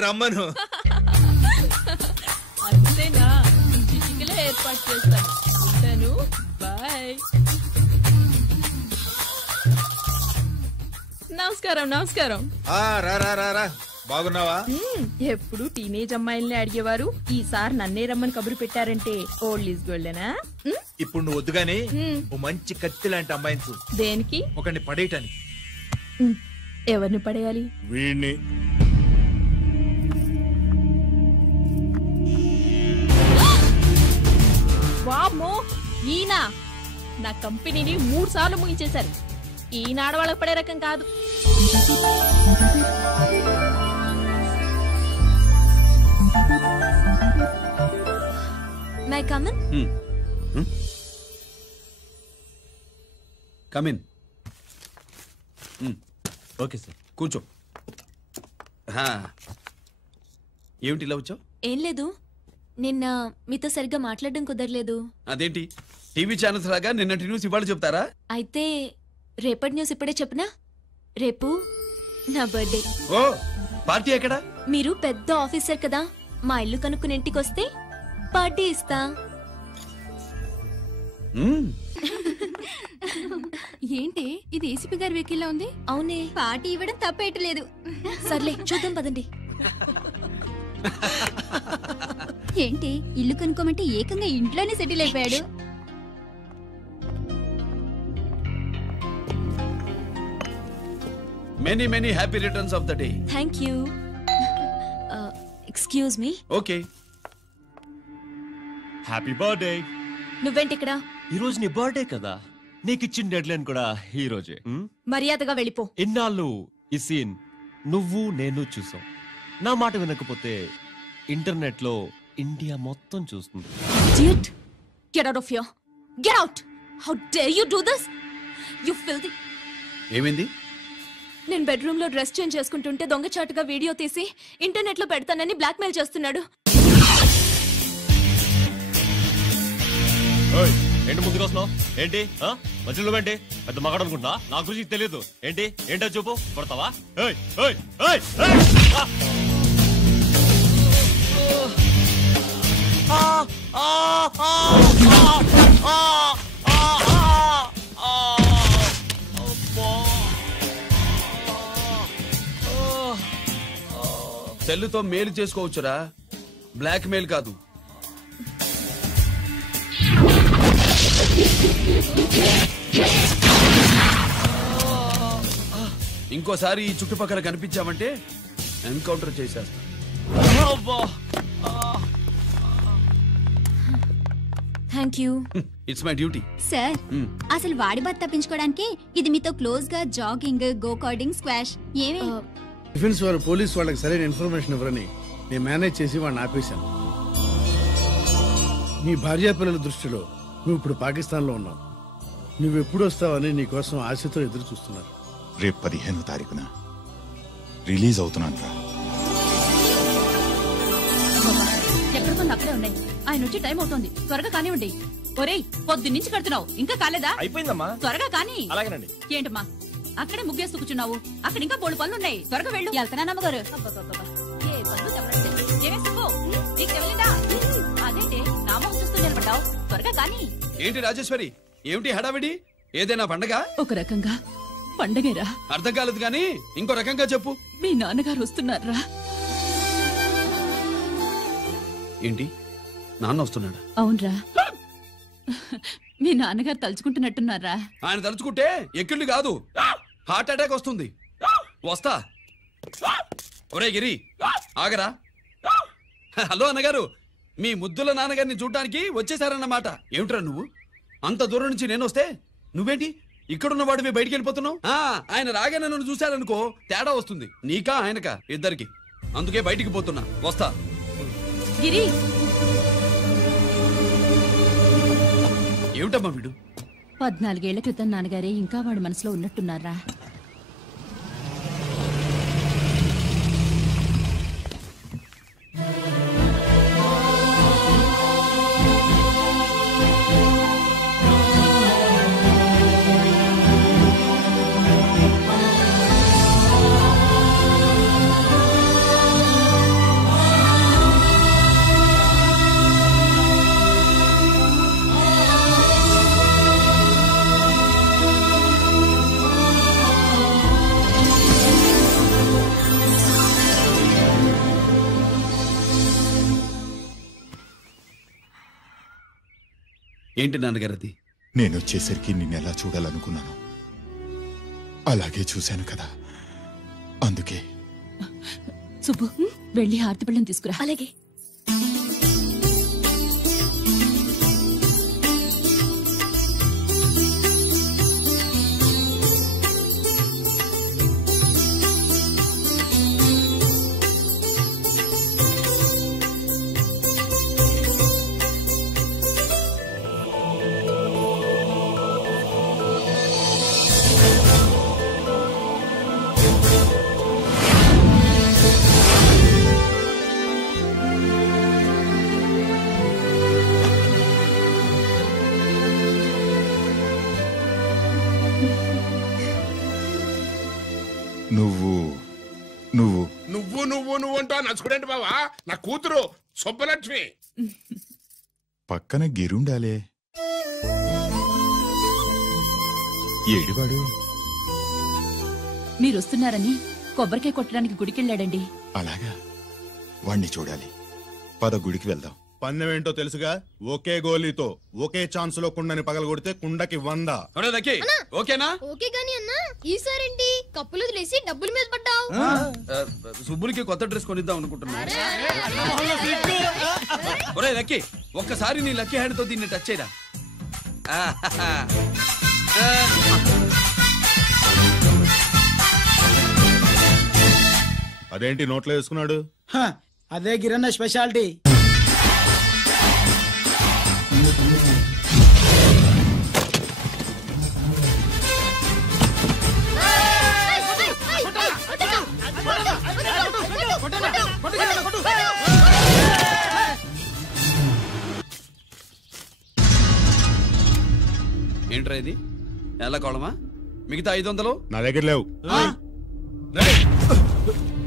రమ్మను. అంతేనా? చిటికలో ఏర్పాటు చేస్తాను. ఉంటాను. బాయ్. నమస్కారం. నమస్కారం. రా రా రా రా. బాగున్నావా? ఎప్పుడు టీనేజ్ అమ్మాయిల్ని అడిగేవారు, ఈసారి నన్నే రమ్మని కబురు పెట్టారంటే ఓల్డ్ ఈజ్ గోల్డెనా? ఇప్పుడు నువ్వు వద్దుగానే ఓ మంచి కత్తి లాంటి అమ్మాయిని చూ. దేనికి? ఒకరిని పడేయటానికి. ఎవరిని పడేయాలి? వీణ్ణి. వామ్మో, ఈయన నా కంపెనీని 3 సార్లు ముగించేశారు. ఈయన ఆడవాళ్ళకి పడే రకం కాదు. May I come in? Come in. Okay sir, కూర్చో. ఏమిటి ఇలా వచ్చావు? ఏం లేదు, నిన్న మీతో సరిగ్గా మాట్లాడడం కుదరలేదు. అదేంటి, టీవీ ఛానల్స్ లాగా నిన్నటి న్యూస్ ఇవాళ చెప్తారా? అయితే రేపటి న్యూస్ ఇప్పుడే చెప్పనా? రేపు నా బర్త్డే. ఓ, పార్టీ ఎక్కడా? మీరు పెద్ద ఆఫీసర్ కదా, మా ఇల్లు కనుక్కుని ఇంటికి వస్తే పార్టీ ఇస్తా. ఏంటి ఇది ఏసీపీ గారి వెహికల్ ఉంది? అవునే, పార్టీ ఇవ్వడం తప్పేయట్లేదు. సర్లే చూద్దాం పదండి. ఏంటి ఇల్లు కనుక్కోమంటే ఏకంగా ఇంట్లోనే సెటిల్ అయిపోయాడు. Many many happy returns of the day. Thank you. Excuse me. Okay. Happy birthday. నువ్వేంటి ఇక్కడ? ఈ రోజు నీ బర్త్డే కదా, నీకు ఇచ్చిన డెడ్ లైన్ కూడా ఈ రోజే. మర్యాదగా వెళ్ళిపో. ఇన్నాళ్ళు ఈ సీన్ నువ్వు నేను చూసాం. నా మాట వినకపోతే ఇంటర్నెట్ లో ఇండియా మొత్తం చూస్తుంది. Idiot! Get out of here! Get out! How dare you do this? You filthy! ఏమైంది? నేను బెడ్రూమ్ లో డ్రెస్ చేంజ్ చేసుకుంటుంటే దొంగచాటుగా వీడియో తీసి ఇంటర్నెట్ లో పెడతానని బ్లాక్మెయిల్ చేస్తున్నాడు. ఏంటి ముందుకు వస్తున్నావు? ఏంటి మధ్యలో ఏంటి? పెద్ద మగాడు అనుకుంటా, నా గురించి తెలియదు. ఏంటి ఏంటో చూపు, కొడతావా? సెల్లుతో మేలు చేసుకోవచ్చురా, బ్లాక్ మెయిల్ కాదు. ఇంకోసారి ఈ చుట్టుపక్కల కనిపించామంటే ఎన్కౌంటర్ చేసేస్తా. Thank you. It's my duty. Sir, అసలు వాడి బాధ తప్పించుకోవడానికి ఇది మీతో క్లోజ్ గా జాగింగ్, గో కార్డింగ్, స్క్వాష్ ఏమే? డిఫెన్స్ వారు పోలీస్ వాళ్ళకి సరైన ఇన్ఫర్మేషన్ ఇవ్వరని నేను మేనేజ్ చేసి వాడిని ఆపేశాను. నీ భార్యా పిల్లల దృష్టిలో నువ్వు ఇప్పుడు పాకిస్తాన్ లో ఉన్నావు. నువ్వు ఎప్పుడు వస్తావని నీకోసం ఆశతో ఎదురు చూస్తున్నారు. రేపు 15వ తారీఖున రిలీజ్ అవుతున్నాను రా. ఎక్కడికో అక్కడే ఉన్నాయి. ఆయన వచ్చి టైం అవుతోంది, త్వరగా కానివ్వండి. ఒరేయ్, పొద్దున్నుంచి కడుతున్నావు, ఇంకా కాలేదా? అయిపోయిందమ్మా, త్వరగా కానీ. అలాగేనండి. ఏంటమ్మా అక్కడే ముగ్గేస్తూ కూర్చున్నావు? అక్కడ ఇంకా బోల్డ్ పనులు ఉన్నాయి, త్వరగా వెళ్ళు. వెళ్తానా నమ్మగారు? అదేంటి నామం చూస్తూ నిలబడ్డావు, త్వరగా కానీ. ఏంటి రాజేశ్వరి, ఏమిటి హడావిడి? ఏదైనా పండగ? ఒక రకంగా పండగేరా. అర్థం కాలేదు గానీ ఇంకో రకంగా చెప్పు. మీ నాన్నగారు వస్తున్నారా? ఏంటి, నాన్న వస్తున్నాడా? అవునరా, మీ నాన్నగారు తలుచుకుంటున్నట్టున్నారా? ఆయన తలుచుకుంటే ఎక్కిళ్ళు కాదు, హార్ట్ అటాక్ వస్తుంది. వస్తా. ఒరే గిరి, ఆగరా. హలో అన్నగారు, మీ ముద్దుల నాన్నగారిని చూడ్డానికి వచ్చేసారన్నమాట. ఏమిట్రా నువ్వు? అంత దూరం నుంచి నేను వస్తే నువ్వేంటి ఇక్కడున్న వాడివి బయటికి వెళ్ళిపోతున్నావు? ఆయన రాగానే నన్ను చూశారనుకో తేడా వస్తుంది, నీకా ఆయనకా ఇద్దరికి. అందుకే బయటికి పోతున్నా, వస్తా. గిరి, ఏమిటమ్మా వీడు? 14 ఏళ్ల క్రితం నాన్నగారే ఇంకా వాడి మనసులో ఉన్నట్టున్నారా? ఏంటి నాన్నగారు అది? నేను వచ్చేసరికి నిన్నెలా చూడాలనుకున్నాను అలాగే చూశాను కదా, అందుకే. సుబ్బు, వెళ్ళి హారతి పళ్ళని తీసుకురా. అలాగే. నువ్వు అంటా నచ్చుకునేంటి బావా? నా కూతురు సుబ్బలక్ష్మి. పక్కన గిరుండాలే. ఏడివాడు? మీరు వస్తున్నారని కొబ్బరికాయ కొట్టడానికి గుడికెళ్ళాడండి. అలాగా, వాణ్ణి చూడాలి. పద గుడికి వెళ్దాం. పందెం ఏంటో తెలుసుగా, ఒకే గోలీతో ఒకే ఛాన్స్ లో కుండని పగలగొడితే కుండకి 100. ఓకేనా? ఓకే గాని అన్నా, ఈసారేంటి కప్పులు వదిలేసి డబ్బుల మీద పడ్డావు? సుబ్బులకి కొత్త డ్రెస్ కొనిద్దాం అనుకుంటున్నా. ఒరే లక్కీ, ఒక్కసారి నీ లక్కీ హ్యాండ్ తో దీన్ని టచ్ చేయరా. అదేంటి నోట్లో వేసుకున్నాడు? అదే గిరన్న స్పెషాలిటీ. ఏంట్రా ఇది? ఎలా కోళమా? మిగతా 500 నా దగ్గర లేవు.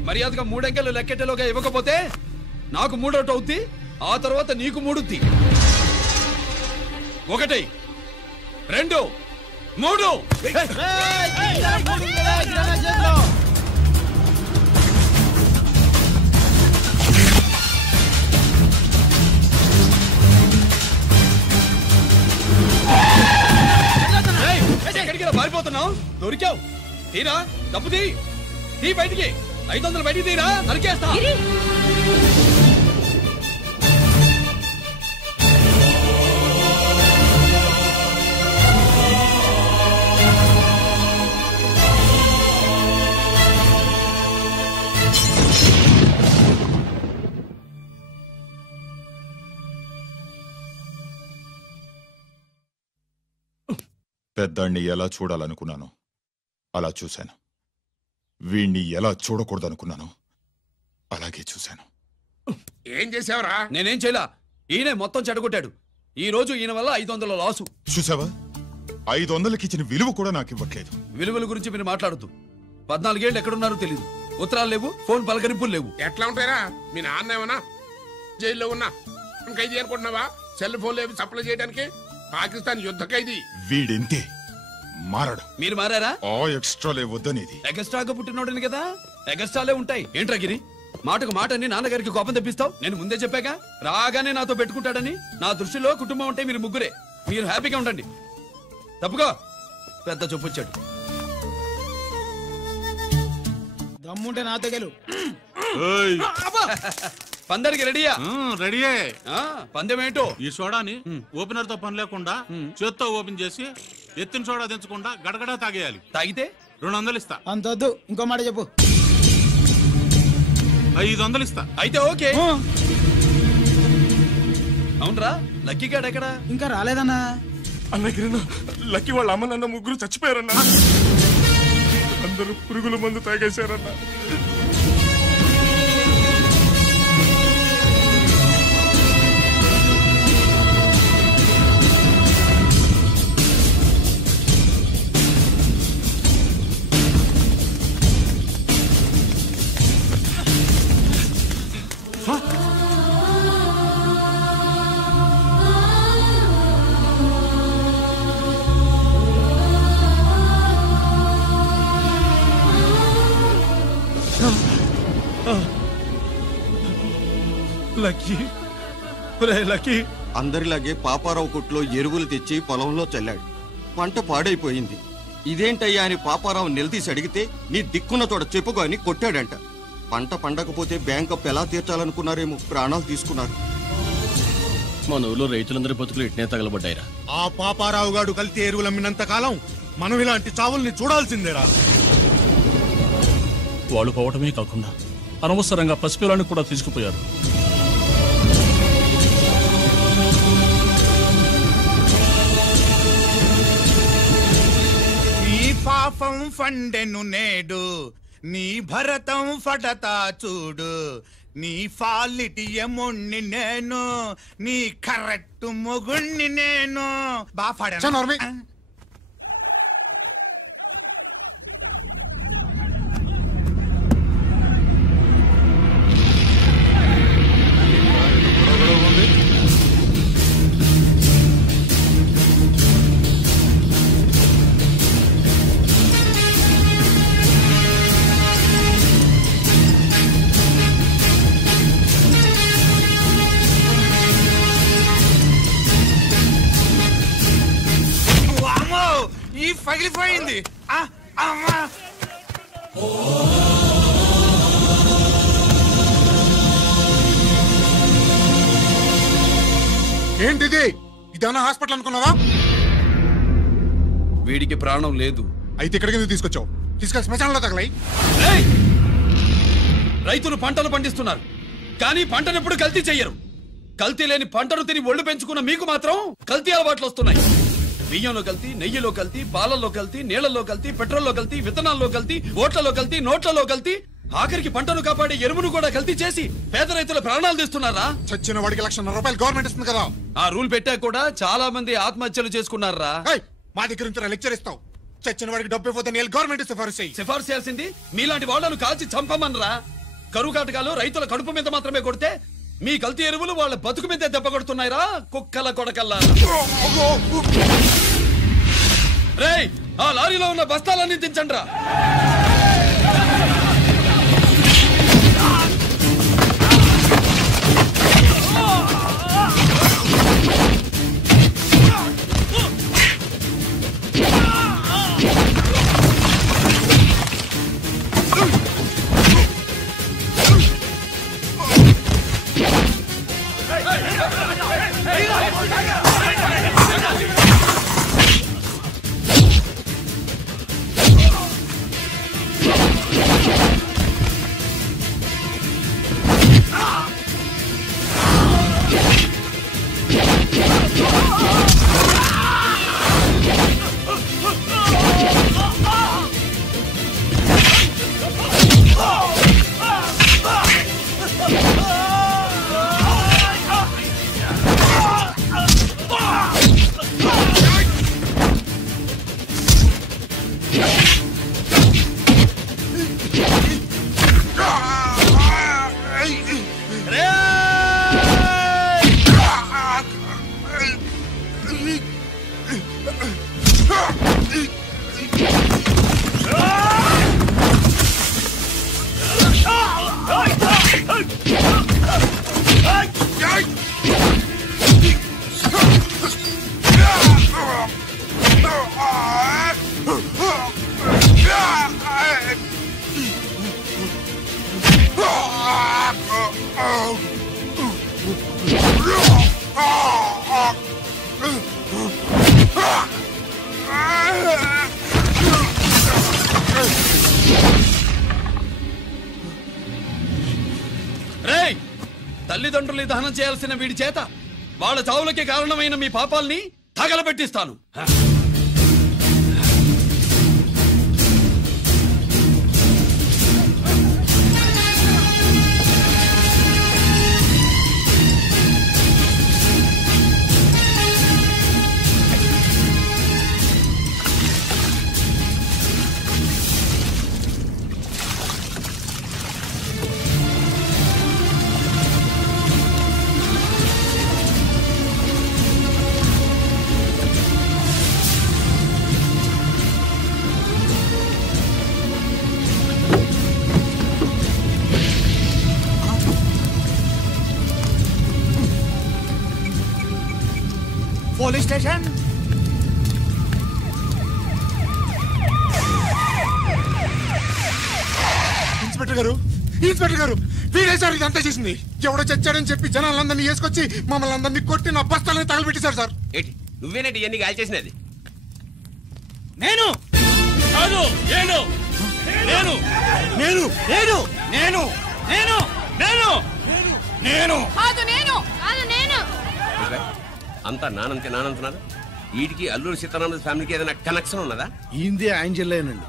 మర్యాదగా 3 అంకెలు లెక్కెట్టేలోగా ఇవ్వకపోతే నాకు 3 అవుద్ది, ఆ తర్వాత నీకు 3. 1 2 3. ఎక్కడికి పారిపోతున్నావు? దొరికావు. తీరా, డబ్బు తీ బయటికి. 500 బయటికి తీరా, నరికేస్తా. పెద్దాన్ని ఎలా చూడాలనుకున్నాను అలా చూశాను. వీణ్ణి ఎలా చూడకూడదనుకున్నాను అలాగే చూశాను. ఏం చేసావురా? నేనేం చేయలా, ఈయనే మొత్తం చెడగొట్టాడు. ఈ రోజు ఈయన వల్ల 500 లాసు. చూసావా, 500కి ఇచ్చిన విలువ కూడా నాకు ఇవ్వట్లేదు. విలువల గురించి మీరు మాట్లాడుతూ 14 ఏళ్ళు ఎక్కడున్నారో తెలియదు. ఉత్తరాలు లేవు, ఫోన్ పలకరింపులు లేవు. ఎట్లా ఉంటారా? మీ నాన్న ఏమన్నా జైల్లో ఉన్నా ఖైదీ అనుకుంటున్నావా? సెల్ ఫోన్ లేవు సప్లై చేయడానికి. పాకిస్తాన్ యుద్ధ ఖైదీ. వీడింతే, మారడు. మీరు మారారా? ఎక్స్ట్రాలే వద్దనేది. ఎగస్ట్రాగా పుట్టినోడని కదా, ఎగస్ట్రాలే ఉంటాయి. ఏంట్రా గిరి, మాటకు మాటని నాన్నగారికి కోపం తెప్పిస్తావు? నేను ముందే చెప్పాగా, రాగానే నాతో పెట్టుకుంటాడని. నా దృష్టిలో కుటుంబం అంటే మీరు ముగ్గురే. మీరు హ్యాపీగా ఉండండి. తప్పుకో, పెద్ద చూపొచ్చాడు. దమ్ముంటే నాతో గెలు. పందరికి రెడీయా? రెడీయే. పందెం ఏంటో? ఈ సోడాని ఓపెనర్ తో పని లేకుండా చేత్తో ఓపెన్ చేసి ఎత్తిన సోడా దించకుండా గడగడా తాగేయాలి. తాగితే 200 ఇస్తా. అంతొద్దు, ఇంకో మాట చెప్పు. 500 ఇస్తా. అయితే ఓకే. అవునరా, లక్కీ గాడు ఎక్కడా? ఇంకా రాలేదన్నా. అన్నగిరినా, లక్కీ వాళ్ళ అమ్మ నాన్న ముగ్గురు చచ్చిపోయారన్నా. అందరూ పురుగుల మందు తాగేశారన్నా. లక్కీ, లక్కీ, అందరిలాగే పాపారావు కొట్లో ఎరువులు తెచ్చి పొలంలో చల్లాడు. పంట పాడైపోయింది. ఇదేంటయ్యా అని పాపారావు నిలదీసి అడిగితే నీ దిక్కున్న చోట చెప్పుకో అని కొట్టాడంట. పంట పండకపోతే బ్యాంక్ అప్పు ఎలా తీర్చాలనుకున్నారేమో ప్రాణాలు తీసుకున్నారు. మన ఊళ్ళో రైతులందరి బతుకులు ఇట్నే తగలబడ్డాయిరా. ఆ పాపారావు గాడు కల్తీ ఎరువులు అమ్మినంత కాలం మనం ఇలాంటి చావుల్ని చూడాల్సిందేరా. వాళ్ళు పోవటమే కాకుండా అనవసరంగా పసిపిల్లని కూడా తీసుకుపోయారు. నీ పాపం ఫండెను నేడు, నీ భరతం ఫటతా చూడు. నీ ఫాలిటి ఎముణ్ణి నేను, నీ కరెక్ట్ మొగుణ్ణి నేను. బాగా ఈ పగిలిపోయింది. ఏంటిది? ఇదేమన్నా హాస్పిటల్ అనుకున్నావా? వీడికి ప్రాణం లేదు. అయితే ఇక్కడికి ఎందుకు తీసుకొచ్చావు? తీసుకెళ్ళి శ్మశానంలో తగలై. రైతులు పంటలు పండిస్తున్నారు, కానీ పంటను ఎప్పుడు కల్తీ చెయ్యరు. కల్తీ లేని పంటను తిని ఒళ్ళు పెంచుకున్న మీకు మాత్రం కల్తీ అలవాట్లు వస్తున్నాయి. బియ్యంలో కల్తీ, నెయ్యిలో కల్తీ, పాలల్లో కల్తీ, నీళ్లలో కల్తీ, పెట్రోల్లో కల్తీ, విత్తనాల్లో కల్తీ, ఓట్లలో కల్తీ, నోట్లలో కల్తీ, ఆఖరికి పంటను కాపాడే ఎరువును కూడా కల్తీ చేసి పేద రైతుల ప్రాణాలు తీస్తున్నారా? చచ్చిన వాడికి ₹1,00,000 గవర్నమెంట్ ఇస్తుంది కదా. ఆ రూల్ పెట్టాక కూడా చాలా మంది ఆత్మహత్యలు చేసుకున్నారా? మా దగ్గర నుంచి లెక్చర్ ఇస్తావు. చచ్చిన వాడికి డబ్బు ఇవ్వతే నేను గవర్నమెంట్ సిఫార్సు చేయాల్సింది మీలాంటి వాళ్ళను కాల్చి చంపమనరా? కరువు కాటకాలు రైతుల కడుపు మీద మాత్రమే కొడితే మీ కల్తీ ఎరువులు వాళ్ళ బతుకు మీద దెబ్బ కొడుతున్నాయిరా కుక్కల కొడకల్లా. రేయ్, ఆ లారీలో ఉన్న బస్తాలన్నీ దించండ్రా. తల్లిదండ్రులు దహనం చేయాల్సిన వీడి చేత వాళ్ళ చావులకి కారణమైన మీ పాపాల్ని తగలబెట్టిస్తాను. Police station. ఇన్స్పెక్టర్ గారు, ఇన్స్పెక్టర్ గారు, వీడే సార్ ఇదంతా చేసింది. ఎవడో చచ్చాడని చెప్పి జనాలందరినీ వేసుకొచ్చి మమ్మల్ని అందరినీ కొట్టి నా బస్తాలని తగలబెట్టేశారు సార్. ఏంటి నువ్వేనండి ఇవన్నీ గాలి చేసినది? నేను కాదు, నేను నేను నేను నేను నేను నేను నేను నేను కాదు నేను కాదు నేను. అంతా నానంటున్నారు. వీటికి అల్లూరి సీతారామరాజు ఫ్యామిలీకి ఏదైనా కనెక్షన్ ఉన్నదా? ఈందే ఆయన జిల్లానండి.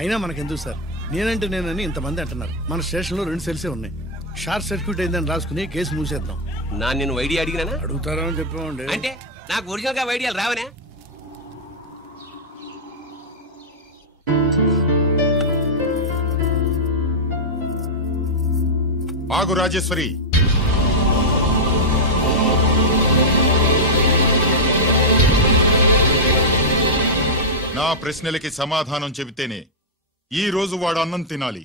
అయినా మనకెందుకు సార్, నేనంటే నేనని ఇంతమంది అంటున్నారు. మన స్టేషన్ లో 2 సెల్సే ఉన్నాయి. షార్ట్ సర్క్యూట్ అయిందని రాసుకుని కేసు మూసేద్దాం. నేను వైడి అడిగినా అడుగుతారని చెప్పామండి. అంటే నాకు ఒరిజినల్ గా వైడియాలు రావనే? ఆగు రాజేశ్వరి, నా ప్రశ్నలకి సమాధానం చెబితేనే ఈ రోజు వాడు అన్నం తినాలి.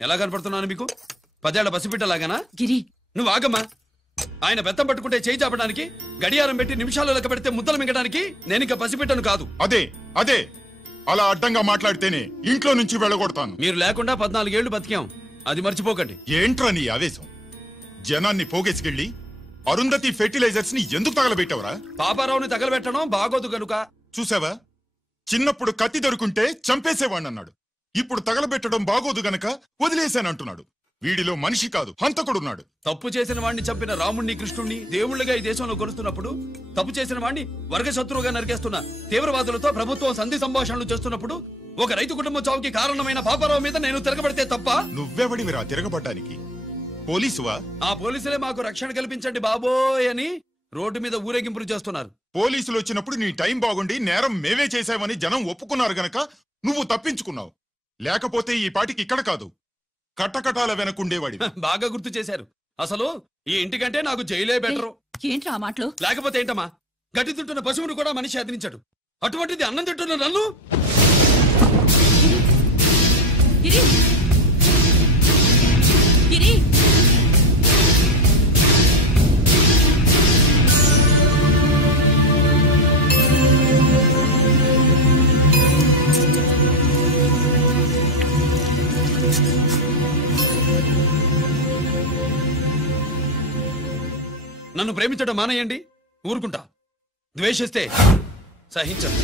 ఎలా కనపడుతున్నాను మీకు? 10 ఏళ్ల పసిపిట్టలాగానా? గిరి నువ్వు ఆగమ్మా. ఆయన బెత్తం పట్టుకుంటే చేయి చాపడానికి, గడియారం పెట్టి నిమిషాలు లెక్క పెడితే ముద్దలు మింగడానికి నేను ఇంకా పసిపిట్టను కాదు. అదే అదే అలా అడ్డంగా మాట్లాడితేనే ఇంట్లో నుంచి వెళ్ళగొడతాను. మీరు లేకుండా 14 ఏళ్లు బతికాం, అది మర్చిపోకండి. ఏంట్రా నీ ఆవేశం? జనాన్ని పోగేసుకెళ్ళి అరుంధతి ఫెర్టిలైజర్స్ ని ఎందుకు తగలబెట్టావురా? పాపారావుని తగలబెట్టడం బాగోదు గనుక. చూసావా, చిన్నప్పుడు కత్తి దొరుకుంటే చంపేసేవాణ్ణన్నాడు. ఇప్పుడు తగలబెట్టడం బాగోదు గనక వదిలేశానంటున్నాడు. వీడిలో మనిషి కాదు, హంతకుడున్నాడు. తప్పు చేసిన వాడిని చంపిన రాముణ్ణి, కృష్ణుణ్ణి దేవుళ్ళుగా ఈ దేశంలో కొలుస్తున్నప్పుడు, తప్పు చేసిన వాడిని వర్గ శత్రువుగా నరికేస్తున్న తీవ్రవాదులతో ప్రభుత్వం సంధి సంభాషణలు చేస్తున్నప్పుడు, ఒక రైతు కుటుంబం చావుకి కారణమైన పాపారావు మీద నేను తిరగబడితే తప్ప? నువ్వెవడివిరా తిరగబడ్డానికి? పోలీసువా? ఆ పోలీసులే మాకు రక్షణ కల్పించండి బాబోయ్ అని రోడ్డు మీద ఊరేగింపులు చేస్తున్నారు. పోలీసులు వచ్చినప్పుడు నీ టైం బాగుండి నేరం మేమే చేశామని జనం ఒప్పుకున్నారు గనక నువ్వు తప్పించుకున్నావు. లేకపోతే ఈ పాటికి ఇక్కడ కాదు, కట్టకటాల వెనకుండేవాడి. బాగా గుర్తు చేశారు. అసలు ఈ ఇంటికంటే నాకు జైలే బెటరు. ఏంట్రా ఆ మాటలు? లేకపోతే ఏంటమ్మా, గడ్డి తింటున్న పశువును కూడా మనిషి అదిరించాడు. అటువంటిది అన్నం తింటున్న నన్ను? గిరి గిరి నన్ను ప్రేమించడం మానేయండి, ఊరుకుంటా. ద్వేషిస్తే సహించదు.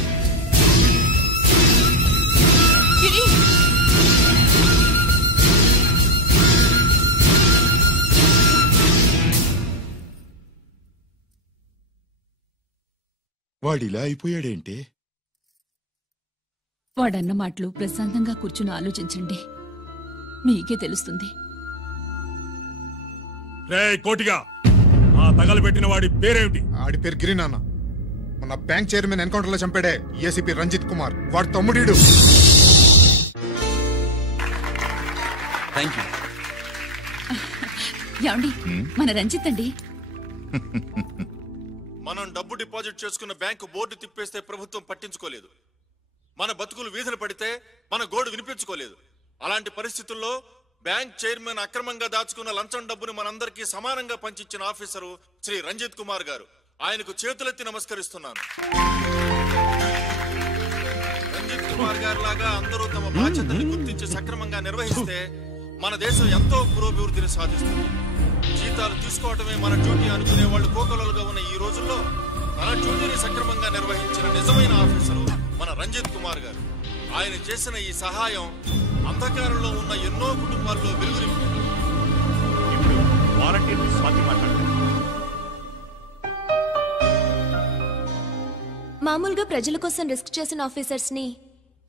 వాడిలా అయిపోయాడేంటే? వాడన్న మాటలు ప్రశాంతంగా కూర్చుని ఆలోచించండి, మీకే తెలుస్తుంది. రే కోటిగా, ఆ తగలబెట్టిన వాడి పేరేమిటి? ఆడి పేరు గిరి నాన్న. మన బ్యాంక్ చైర్మన్ ఎన్కౌంటర్ లో చంపాడే ఏసీపీ రంజిత్ కుమార్, వాడి తమ్ముడీడు. ఏమండి, మన రంజిత్ అండి. మనం డబ్బు డిపాజిట్ చేసుకున్న బ్యాంకు బోర్డు తిప్పేస్తే ప్రభుత్వం పట్టించుకోలేదు. మన బతుకులు వీధులు పడితే మన గోడు వినిపించుకోలేదు. అలాంటి పరిస్థితుల్లో బ్యాంక్ చైర్మన్ అక్రమంగా దాచుకున్న లంచం డబ్బును మనందరికీ సమానంగా పంచిచ్చిన ఆఫీసరు శ్రీ రంజిత్ కుమార్ గారు. ఆయనకు చేతులెత్తి నమస్కరిస్తున్నాను. రంజిత్ కుమార్ గారు లాగా అందరూ తమ బాధ్యతని గుర్తించి సక్రమంగా నిర్వహిస్తే మన దేశం ఎంతో పురోభివృద్ధిని సాధిస్తుంది. జీతాలు తీసుకోవటమే మన డ్యూటీ అనుకునే వాళ్ళు కోకొలలుగా ఉన్న ఈ రోజుల్లో తన డ్యూటీని సక్రమంగా నిర్వహించిన నిజమైన ఆఫీసరు మన రంజిత్ కుమార్ గారు. ఆయన చేసిన ఈ సహాయం అంధకారంలో ఉన్న ఎన్నో కుటుంబాల్లో వెలుగు నింపింది. ఇప్పుడు వాలంటీర్ స్వాతి మాట్లాడారు. మామూలుగా ప్రజల కోసం రిస్క్ చేసిన ఆఫీసర్స్ ని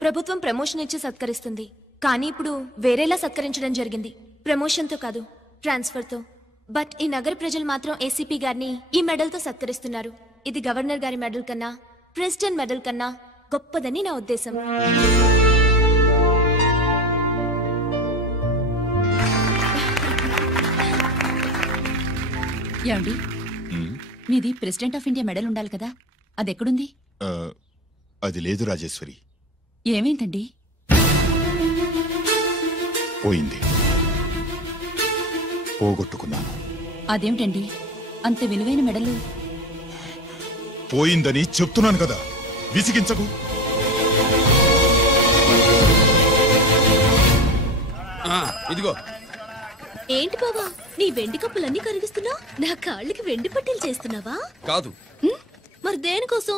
ప్రభుత్వం ప్రమోషన్ ఇచ్చి సత్కరిస్తుంది. కానీ ఇప్పుడు వేరేలా సత్కరించడం జరిగింది. ప్రమోషన్తో కాదు, ట్రాన్స్ఫర్తో. బట్ ఈ నగర ప్రజలు మాత్రం ఏసీపీ గారిని ఈ మెడల్తో సత్కరిస్తున్నారు. ఇది గవర్నర్ గారి మెడల్ కన్నా, ప్రెసిడెంట్ మెడల్ కన్నా గొప్పదని నా ఉద్దేశం. ఏమండి, మీది ప్రెసిడెంట్ ఆఫ్ ఇండియా మెడల్ ఉండాలి కదా, అది ఎక్కడుంది? అది లేదు రాజేశ్వరి. ఏమైందండి? పోయింది, పోగొట్టుకున్నాను. అదేమిటండి, అంత విలువైన మెడలు? పోయిందని చెప్తున్నాను కదా, విసిగించకు. ఇదిగో. ఏంటి బావా, నీ వెండి కప్పులన్నీ కరిగిస్తున్నా? నా కాళ్ళకి వెండి పట్టీలు చేస్తున్నావా? కాదు. మరి దేనికోసం?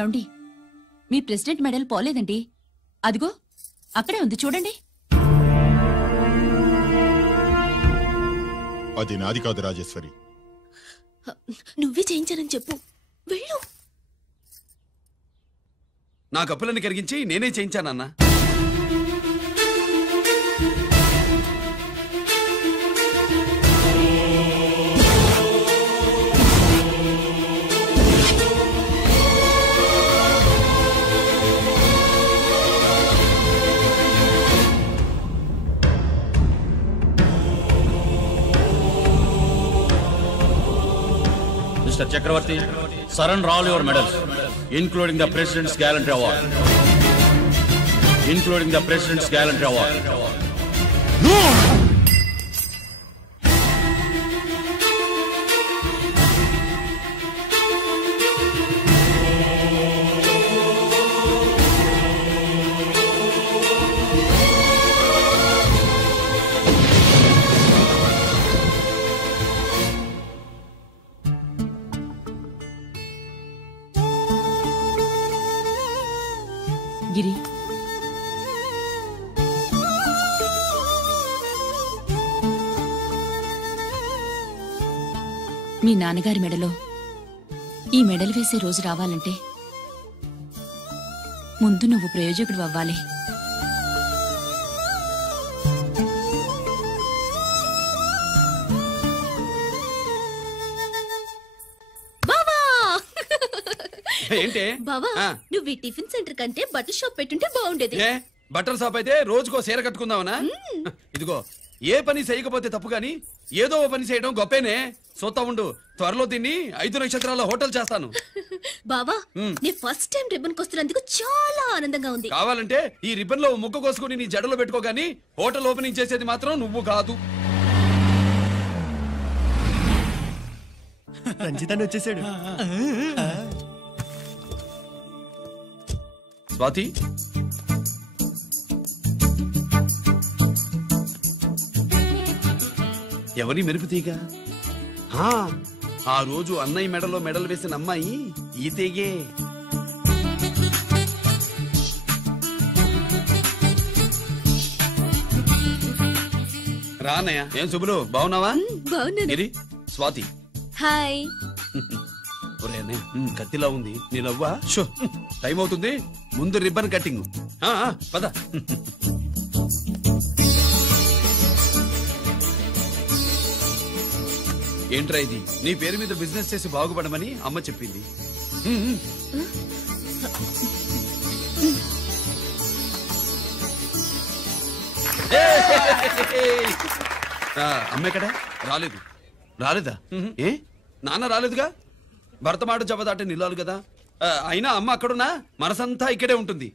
ఏమండి, మీ ప్రెసిడెంట్ మెడల్ పోలేదండి. అదిగో అక్కడే ఉంది చూడండి. అది నాది కాదు రాజేశ్వరి. నువ్వే చేయించానని చెప్పు. వెళ్ళు. నా కప్పులని కరిగించి నేనే చేయించానన్నా. Mr. Chakravarti, surrender all your medals, including the President's Gallantry Award. Including the President's Gallantry Award. No! గిరి, మీ నాన్నగారి మెడలో ఈ మెడలు వేసే రోజు రావాలంటే ముందు నువ్వు ప్రయోజకుడు అవ్వాలి. ఏంటి బావా, నువ్వు ఈ టిఫిన్ సెంటర్ కంటే బట్టల షాప్ పెట్టుంటే బాగుండేది. బట్టల షాప్ అయితే రోజుకో సీర కట్టుకుందామనా? ఇదిగో, ఏ పని చేయకపోతే తప్పు గాని ఏదో పని చేయడం గొప్పేనే. సోతా ఉండు, త్వరలో దీన్ని 5 నక్షత్రాల హోటల్ చేస్తాను. బావా, నీ ఫస్ట్ టైం రిబ్బన్ కొస్తున్నందుకు చాలా ఆనందంగా ఉంది. కావాలంటే ఈ రిబ్బన్ లో ముక్క కోసుకుని నీ జడలో పెట్టుకోగాని హోటల్ ఓపెనింగ్ చేసేది మాత్రం నువ్వు కాదు. రంజితాన్ని వచ్చేసాడు. స్వాతి, ఎవరి మెరుపు తీగ? ఆ రోజు అన్నయ్య మెడలో మెడలు వేసిన అమ్మాయి ఈ తీగే. రా అన్నయ్య. ఏం శుభ్రు, బాగున్నావా? బాగున్నాను. స్వాతి, హాయ్. కత్తిలా ఉంది నీ నవ్వా? షో, టైం అవుతుంది, ముందు రిబ్బన్ కట్టింగ్. పద. ఏంట్రా ఇది? నీ పేరు మీద బిజినెస్ చేసి బాగుపడమని అమ్మ చెప్పింది. అమ్మ ఎక్కడ? రాలేదా? ఏ, నాన్న రాలేదుగా? భర్త మాట జబదాటే నిల్లాలి కదా. అయినా అమ్మ అక్కడున్నా మనసంతా ఇక్కడే ఉంటుంది.